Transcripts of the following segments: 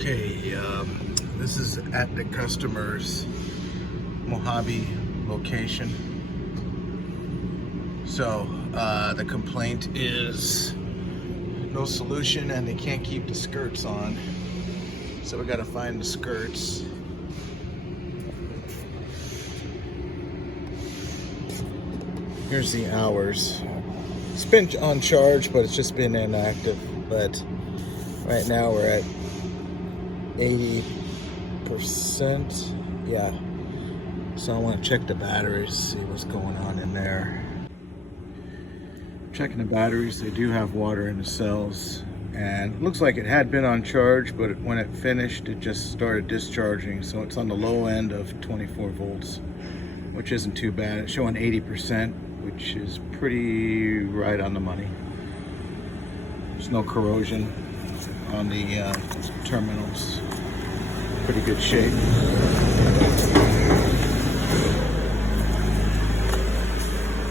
Okay, this is at the customer's Mojave location. So the complaint is no solution and they can't keep the skirts on. So we gotta find the skirts. Here's the hours. It's been on charge, but it's just been inactive. But right now we're at 80%. Yeah. So I want to check the batteries, see what's going on in there. Checking the batteries, they do have water in the cells. And it looks like it had been on charge, but when it finished, it just started discharging. So it's on the low end of 24 volts, which isn't too bad. It's showing 80%, which is pretty right on the money. There's no corrosion on the terminals. Pretty good shape.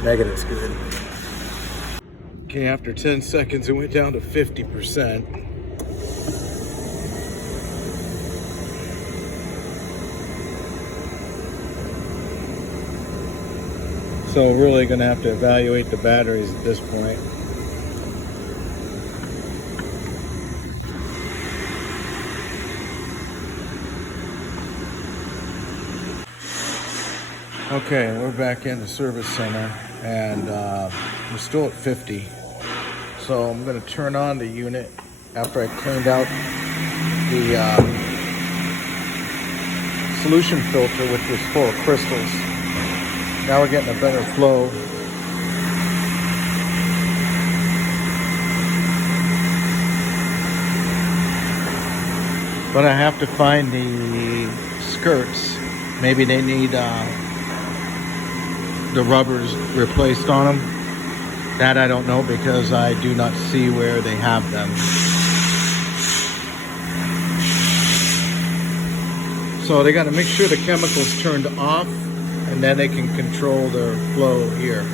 Negative's good. Okay, after 10 seconds, it went down to 50%. So we're really gonna have to evaluate the batteries at this point. Okay, we're back in the service center and we're still at 50. So I'm going to turn on the unit after I cleaned out the solution filter, which was full of crystals. Now we're getting a better flow. But I have to find the skirts. Maybe they need the rubbers replaced on them. That I don't know because I do not see where they have them. So they got to make sure the chemical's turned off and then they can control their flow here.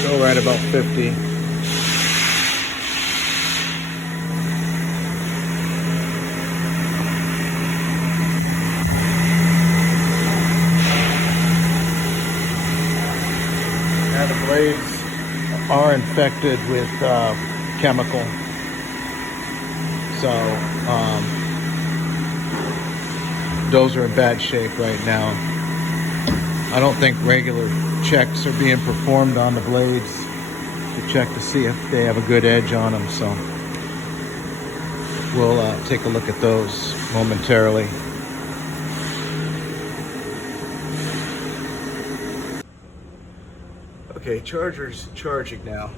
Still right about 50. The blades are infected with chemical, so those are in bad shape right now. I don't think regular checks are being performed on the blades to check to see if they have a good edge on them, so we'll take a look at those momentarily. Okay, charger's charging now.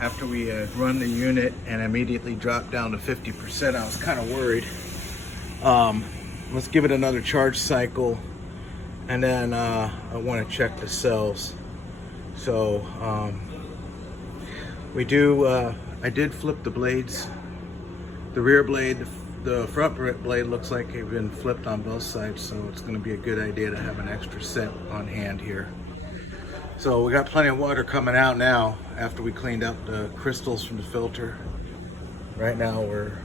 After we run the unit and immediately dropped down to 50%, I was kind of worried. Let's give it another charge cycle, and then I want to check the cells. So I did flip the blades. The rear blade, the front blade looks like it's been flipped on both sides, so it's going to be a good idea to have an extra set on hand here. So we got plenty of water coming out now after we cleaned up the crystals from the filter. Right now we're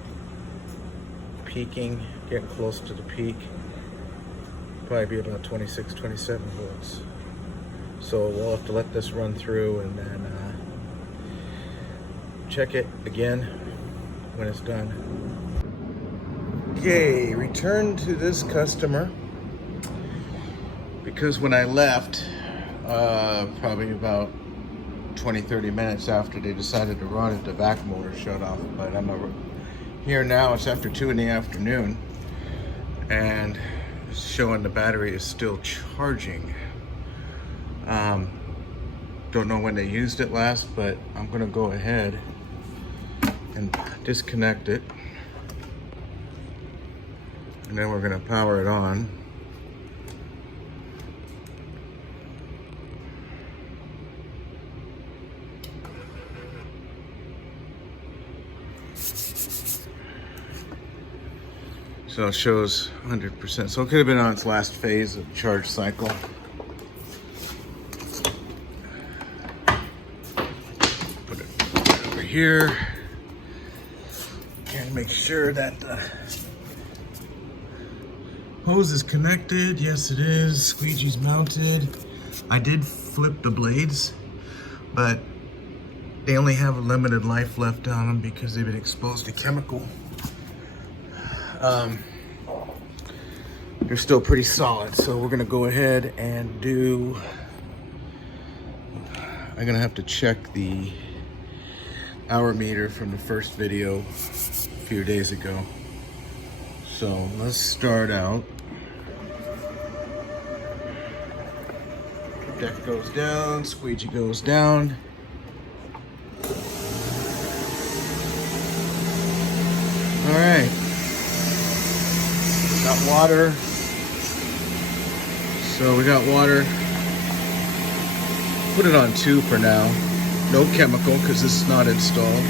peaking, getting close to the peak. Probably be about 26, 27 volts. So we'll have to let this run through and then check it again when it's done. Okay, return to this customer because when I left, probably about 20-30 minutes after they decided to run it, the vac motor shut off. But I'm here now, it's after 2 in the afternoon, and it's showing the battery is still charging. Don't know when they used it last, but I'm gonna go ahead and disconnect it, and then we're gonna power it on. So it shows 100%. So it could have been on its last phase of charge cycle. Put it right over here. And make sure that the hose is connected. Yes, it is. Squeegee's mounted. I did flip the blades, but they only have a limited life left on them because they've been exposed to chemical. They're still pretty solid, so we're gonna go ahead and do, I'm gonna have to check the hour meter from the first video a few days ago. So let's start out. Deck goes down, squeegee goes down. All right, got water. So we got water. Put it on 2 for now. No chemical because this is not installed.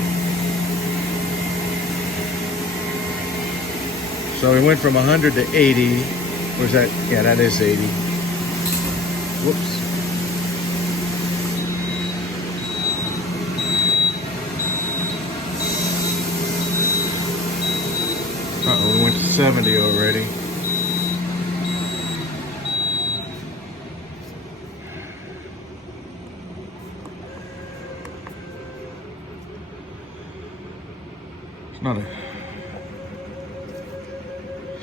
So we went from 100 to 80. Where's that? Yeah, that is 80. Whoops. Uh-oh, we went to 70 already. It's not a...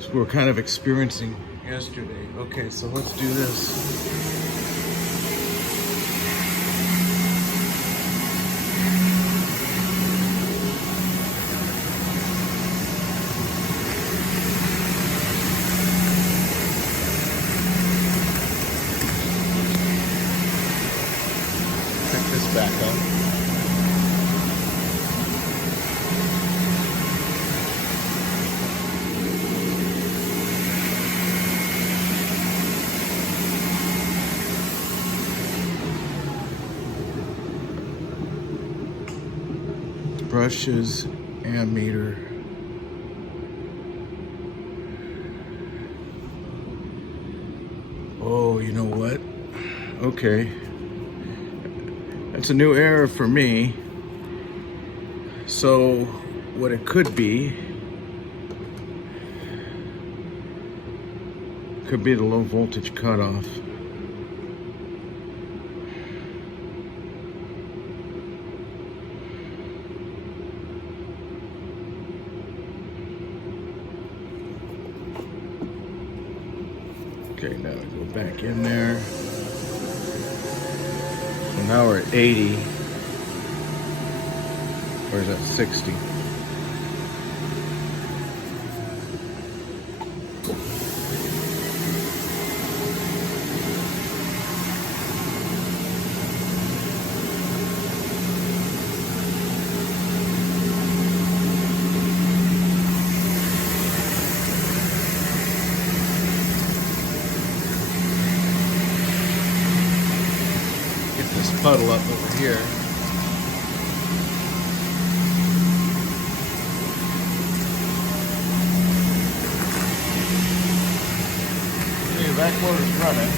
So we're kind of experiencing yesterday. Okay, so let's do this. Back up. Brushes and meter. Oh, you know what? Okay. It's a new error for me. So what it could be the low voltage cutoff. Okay, now I go back in there. So now we're at 80. Or is that 60? This puddle up over here. Okay, the back motor's running.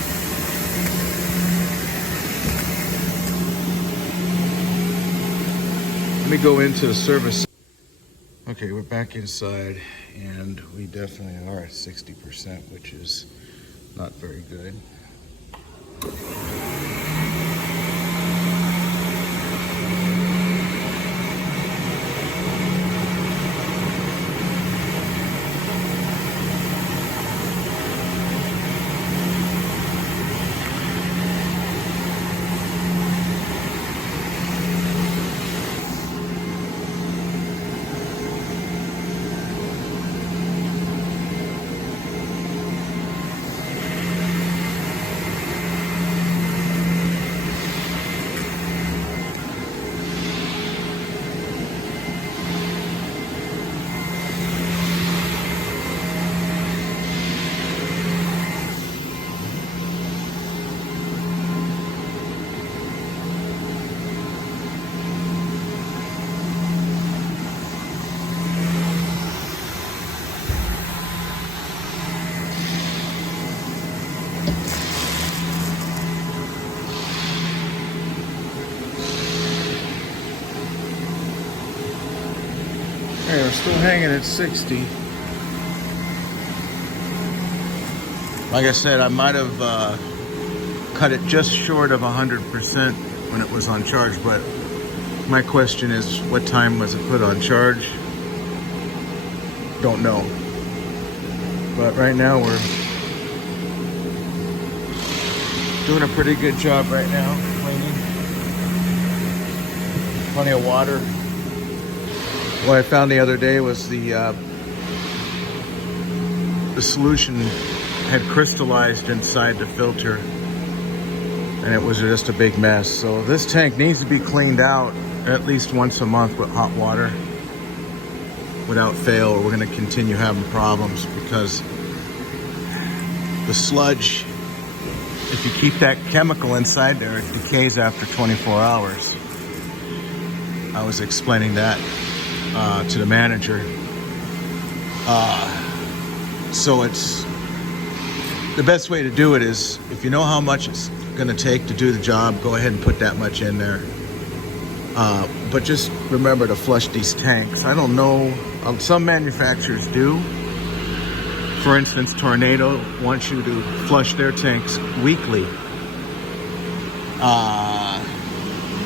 Let me go into the service. Okay, we're back inside and we definitely are at 60%, which is not very good. Okay, we're still hanging at 60. Like I said, I might have cut it just short of 100% when it was on charge, but my question is, what time was it put on charge? Don't know. But right now we're doing a pretty good job right now, cleaning. Plenty of water. What I found the other day was the solution had crystallized inside the filter, and it was just a big mess. So this tank needs to be cleaned out at least once a month with hot water without fail, or we're going to continue having problems, because the sludge, if you keep that chemical inside there, it decays after 24 hours. I was explaining that to the manager. So it's the best way to do it is, if you know how much it's going to take to do the job, go ahead and put that much in there. But just remember to flush these tanks. I don't know, some manufacturers do. For instance, Tornado wants you to flush their tanks weekly.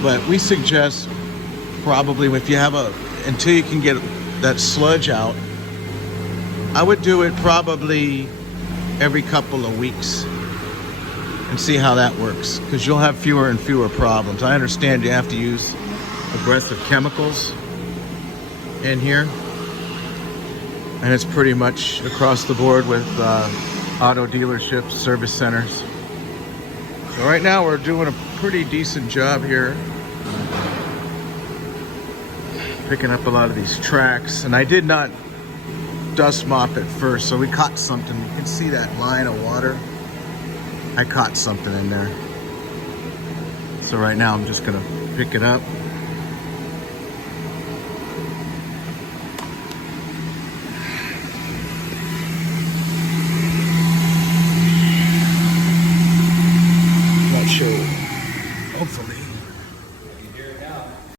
But we suggest probably, if you have until you can get that sludge out, I would do it probably every couple of weeks and see how that works, because you'll have fewer and fewer problems. I understand you have to use aggressive chemicals in here, and it's pretty much across the board with auto dealerships, service centers. So right now we're doing a pretty decent job here, picking up a lot of these tracks. And I did not dust mop at first, so we caught something. You can see that line of water. I caught something in there. So right now I'm just gonna pick it up